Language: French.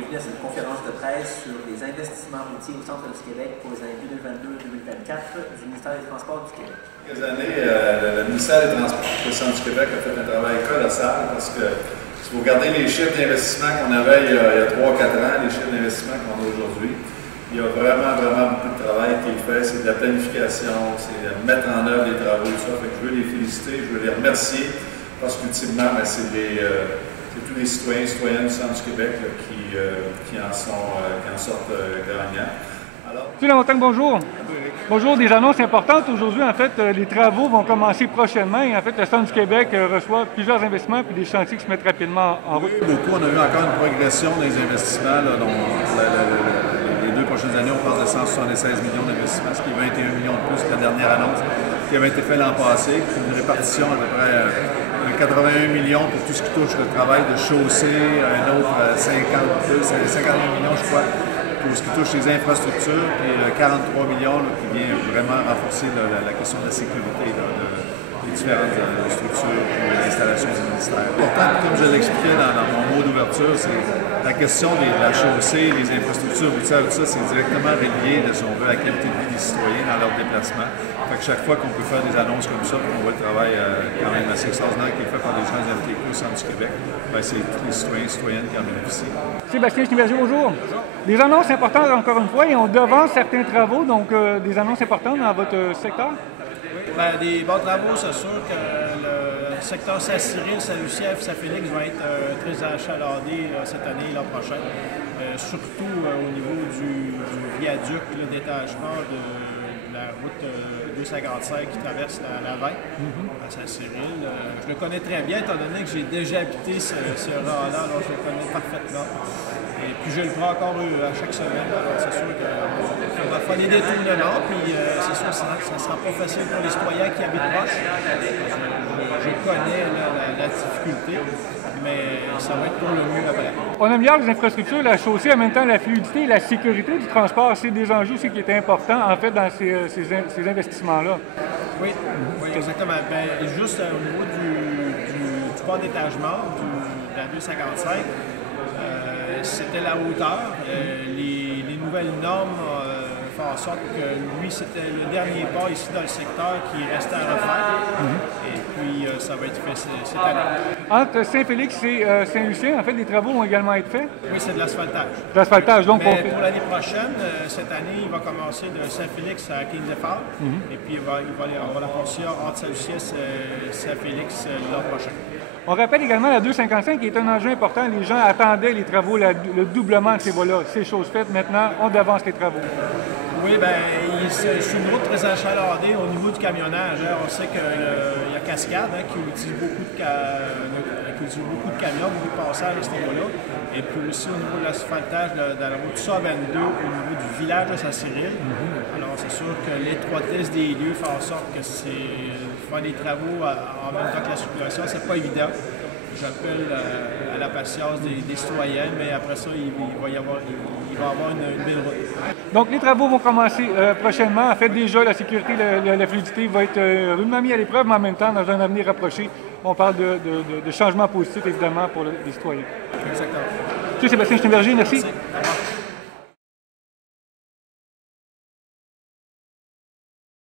bienvenue à cette conférence de presse sur les investissements routiers au centre du Québec pour les années 2022-2024 du ministère des Transports du Québec. Quelques années, le ministère des Transports au centre du Québec a fait un travail colossal parce que si vous regardez les chiffres d'investissement qu'on avait il y a 3-4 ans, les chiffres d'investissement qu'on a aujourd'hui, il y a vraiment beaucoup de travail qui est fait. C'est de la planification, c'est de mettre en œuvre les travaux, tout ça. Fait que je veux les féliciter, je veux les remercier parce qu'ultimement, c'est tous les citoyens et citoyennes du centre du Québec là, qui en sortent gagnants. Monsieur Lamontagne, bonjour. Bonjour, des annonces importantes. Aujourd'hui, en fait, les travaux vont commencer prochainement et en fait, le Centre du Québec reçoit plusieurs investissements puis des chantiers qui se mettent rapidement en route. Oui, beaucoup. On a eu encore une progression des investissements. Là, dont les 2 prochaines années, on parle de 176 millions d'investissements, ce qui est 21 millions de plus que la dernière annonce qui avait été faite l'an passé. Une répartition à peu près 81 millions pour tout ce qui touche le travail de chaussée, un autre 51 millions, je crois, pour ce qui touche les infrastructures, et 43 millions là, qui vient vraiment renforcer la question de la sécurité des différentes structures et installations du ministère. Pourtant, comme je l'expliquais dans mon mot d'ouverture, c'est la question de la chaussée, les infrastructures routières, tout ça, c'est directement relié, si on veut, à la qualité de vie des citoyens dans leur déplacement. Fait que chaque fois qu'on peut faire des annonces comme ça, on voit le travail quand même assez extraordinaire qui est fait par des gens de LTQ au centre du Québec, c'est tous les citoyens et citoyennes qui en bénéficient. Sébastien Schneeberger, bonjour. Des annonces importantes encore une fois et on devance certains travaux, donc des annonces importantes dans votre secteur? Oui, bien, des bons travaux, c'est sûr que le secteur Saint-Cyril, Saint-Lucien et Saint-Félix va être très achalandé cette année et l'an prochain. Surtout au niveau du viaduc, le détachement de la route 255 qui traverse la Reine à Saint-Cyril. Je le connais très bien, étant donné que j'ai déjà habité ce rang-là, alors je le connais parfaitement. Et puis je le prends encore à chaque semaine, alors c'est sûr qu'on va faire des détournements, puis c'est sûr que ça ne sera pas facile pour les citoyens qui habitent proche. Je connais la difficulté, mais ça va être pour le mieux après. On améliore les infrastructures, la chaussée, en même temps la fluidité et la sécurité du transport. C'est des enjeux aussi qui étaient importants en fait dans ces investissements-là. Oui, exactement. Bien, juste au niveau du port d'étagement de la 255, c'était la hauteur. Les nouvelles normes font en sorte que lui, c'était le dernier port ici dans le secteur qui restait à refaire. Et puis, ça va être fait cette année. Entre Saint-Félix et Saint-Lucien, en fait, des travaux vont également être faits? Oui, c'est de l'asphaltage. De l'asphaltage, donc mais pour l'année prochaine, cette année, il va commencer de Saint-Félix à Kings-Effort. Et puis, on va la poursuivre entre Saint-Lucien et Saint-Félix l'an prochain. On rappelle également la 255 qui est un enjeu important. Les gens attendaient les travaux, le doublement de ces voies-là. C'est chose faite. Maintenant, on devance les travaux. Oui, bien, c'est une route très achalandée au niveau du camionnage. On sait qu'il y a Cascade qui utilise beaucoup de camions, beaucoup de passages à ce niveau-là. Et puis aussi au niveau de l'asphaltage de la route SA22 au niveau du village de Saint-Cyril. Alors, c'est sûr que l'étroitesse des lieux fait en sorte que faire des travaux en même temps que la circulation, c'est pas évident. J'appelle à la patience des citoyens, mais après ça, il va y avoir une belle route. Donc, les travaux vont commencer prochainement. En fait, déjà, la sécurité, la fluidité va être rudement mise à l'épreuve, mais en même temps, dans un avenir rapproché, on parle de changements positifs, évidemment, pour les citoyens. Exactement. Monsieur Sébastien Schneeberger, merci. Merci.